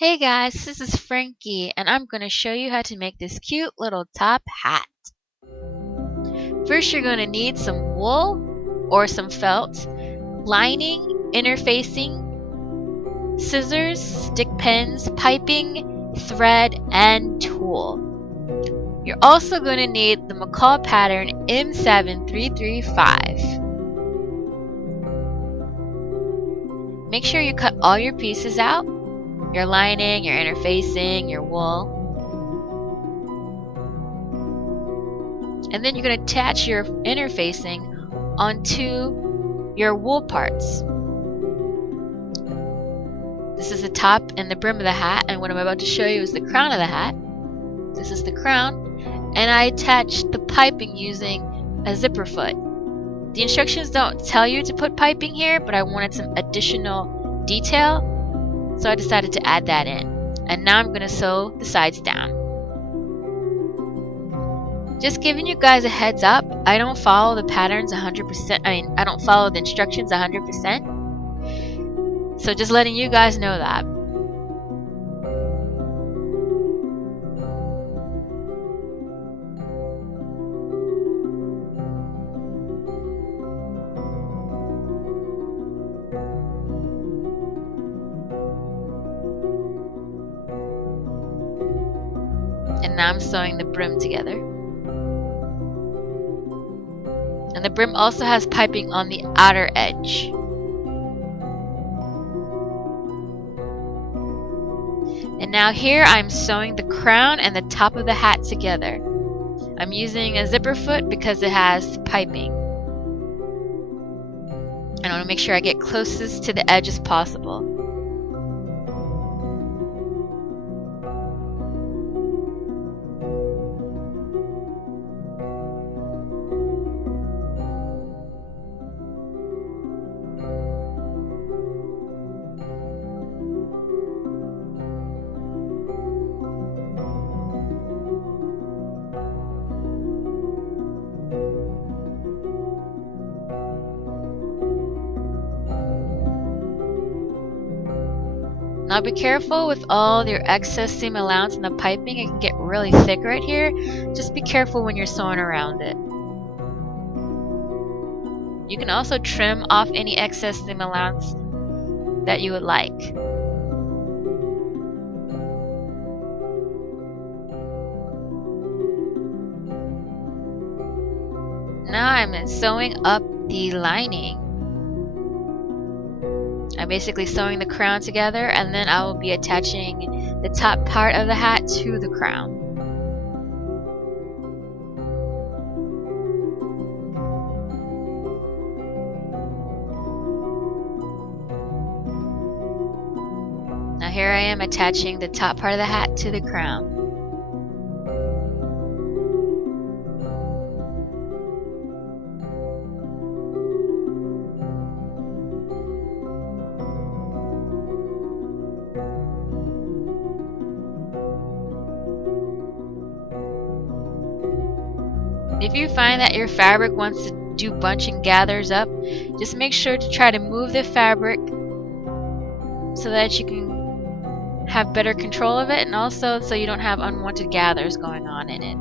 Hey guys, this is Frankie and I'm going to show you how to make this cute little top hat. First you're going to need some wool or some felt, lining, interfacing, scissors, stick pins, piping, thread, and tulle. You're also going to need the McCall pattern M7335. Make sure you cut all your pieces out. Your lining, your interfacing, your wool. And then you're going to attach your interfacing onto your wool parts. This is the top and the brim of the hat, and what I'm about to show you is the crown of the hat. This is the crown, and I attached the piping using a zipper foot. The instructions don't tell you to put piping here, but I wanted some additional detail, so I decided to add that in. And now I'm going to sew the sides down. Just giving you guys a heads up, I don't follow the patterns 100%. I don't follow the instructions 100%. So just letting you guys know that. And now I'm sewing the brim together. And the brim also has piping on the outer edge. And now here I'm sewing the crown and the top of the hat together. I'm using a zipper foot because it has piping. And I want to make sure I get closest to the edge as possible. Now be careful with all your excess seam allowance in the piping. It can get really thick right here. Just be careful when you're sewing around it. You can also trim off any excess seam allowance that you would like. Now I'm sewing up the lining. I'm basically sewing the crown together, and then I will be attaching the top part of the hat to the crown. Now here I am attaching the top part of the hat to the crown. If you find that your fabric wants to do bunch and gathers up, just make sure to try to move the fabric so that you can have better control of it, and also so you don't have unwanted gathers going on in it.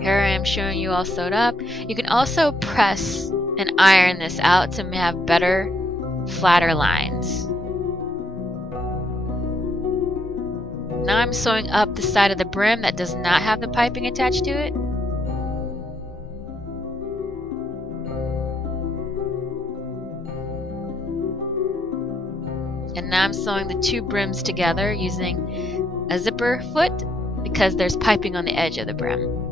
Here I am showing you all sewed up. You can also press and iron this out to have better, flatter lines. Now I'm sewing up the side of the brim that does not have the piping attached to it. And now I'm sewing the two brims together using a zipper foot because there's piping on the edge of the brim.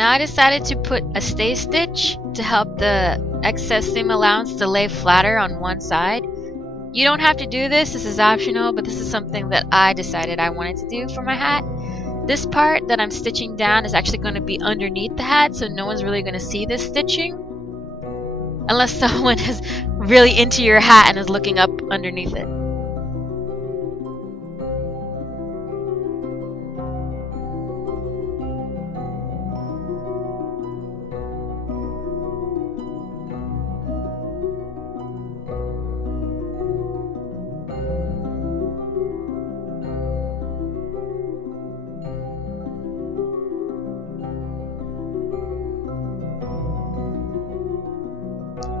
Now I decided to put a stay stitch to help the excess seam allowance to lay flatter on one side. You don't have to do this is optional, but this is something that I decided I wanted to do for my hat. This part that I'm stitching down is actually going to be underneath the hat, so no one's really going to see this stitching. Unless someone is really into your hat and is looking up underneath it.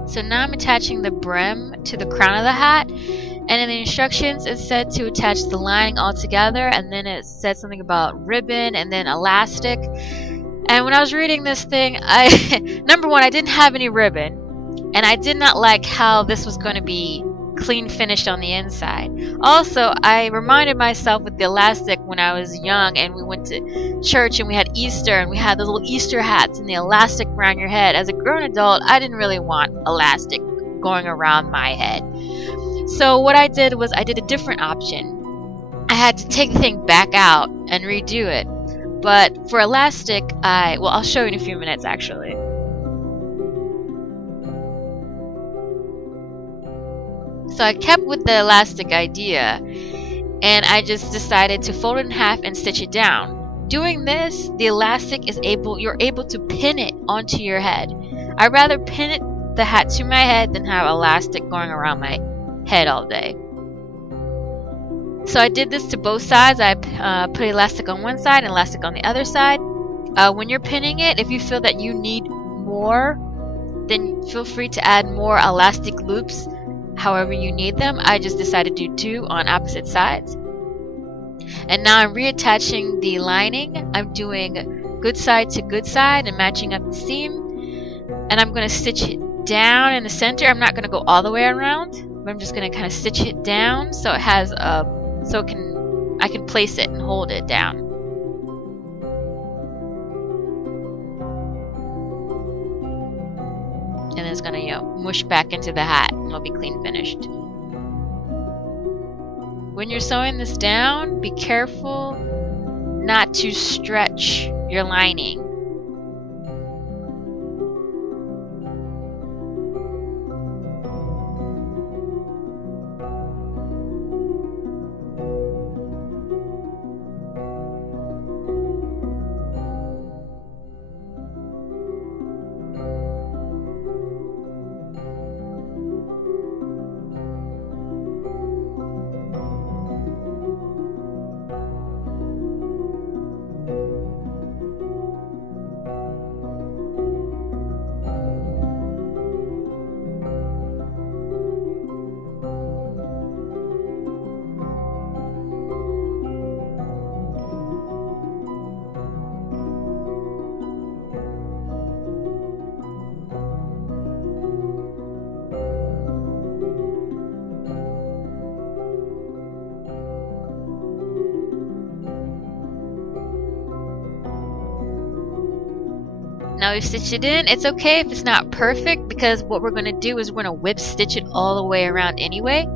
So now I'm attaching the brim to the crown of the hat, and in the instructions it said to attach the lining all together, and then it said something about ribbon and then elastic. And when I was reading this thing, number one, I didn't have any ribbon, and I did not like how this was going to be clean finished on the inside. Also, I reminded myself with the elastic when I was young and we went to church and we had Easter and we had those little Easter hats and the elastic around your head. As a grown adult, I didn't really want elastic going around my head. So what I did was I did a different option. I had to take the thing back out and redo it. But for elastic, I'll show you in a few minutes actually. So I kept with the elastic idea, and I just decided to fold it in half and stitch it down. Doing this, the elastic you're able to pin it onto your head. I'd rather pin the hat to my head than have elastic going around my head all day. So I did this to both sides. I put elastic on one side and elastic on the other side. When you're pinning it, if you feel that you need more, then feel free to add more elastic loops however you need them. I just decided to do 2 on opposite sides. And now I'm reattaching the lining. I'm doing good side to good side and matching up the seam. And I'm going to stitch it down in the center. I'm not going to go all the way around, but I'm just going to kind of stitch it down so it has I can place it and hold it down. And it's going to mush back into the hat and it'll be clean finished. When you're sewing this down, be careful not to stretch your lining. Now we've stitched it in. It's okay if it's not perfect, because what we're going to do is we're going to whip stitch it all the way around anyway.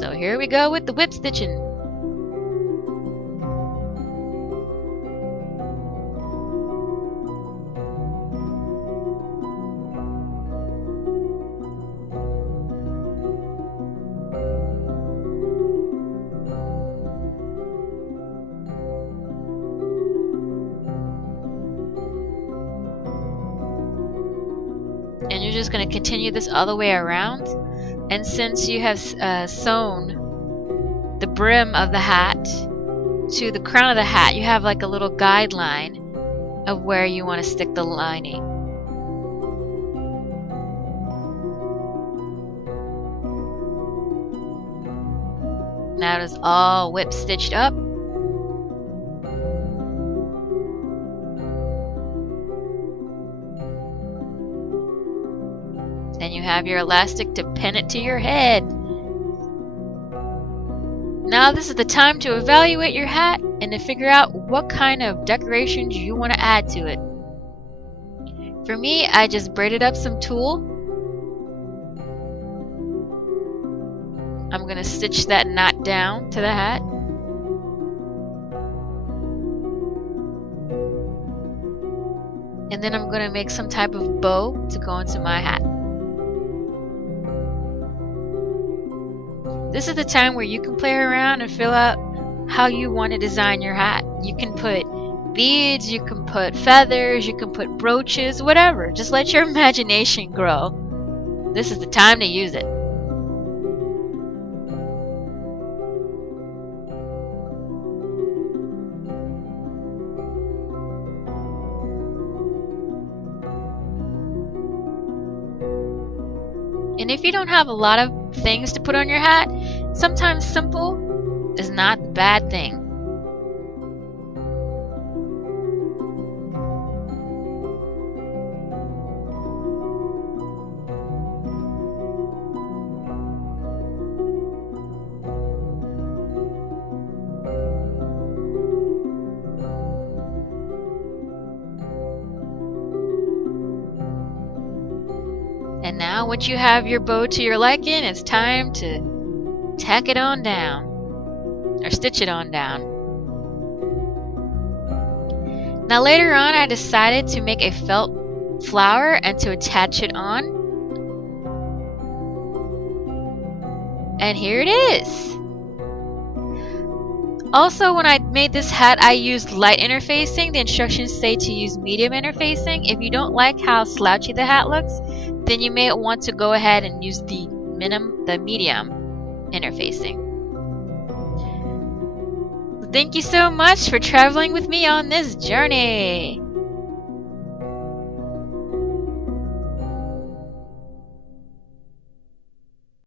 So here we go with the whip stitching. And you're just going to continue this all the way around. And since you have sewn the brim of the hat to the crown of the hat, you have like a little guideline of where you want to stick the lining. Now it is all whip stitched up. Then you have your elastic to pin it to your head. Now this is the time to evaluate your hat. and to figure out what kind of decorations you want to add to it. For me, I just braided up some tulle. I'm going to stitch that knot down to the hat. And then I'm going to make some type of bow to go into my hat. This is the time where you can play around and fill out how you want to design your hat. You can put beads, you can put feathers, you can put brooches, whatever. Just let your imagination grow. This is the time to use it. And if you don't have a lot of things to put on your hat, sometimes simple is not the bad thing. And now, once you have your bow to your liking, it's time to tack it on down, or stitch it on down. Now later on, I decided to make a felt flower and to attach it on. And here it is. Also, when I made this hat, I used light interfacing. The instructions say to use medium interfacing. If you don't like how slouchy the hat looks, then you may want to go ahead and use the medium interfacing. Thank you so much for traveling with me on this journey.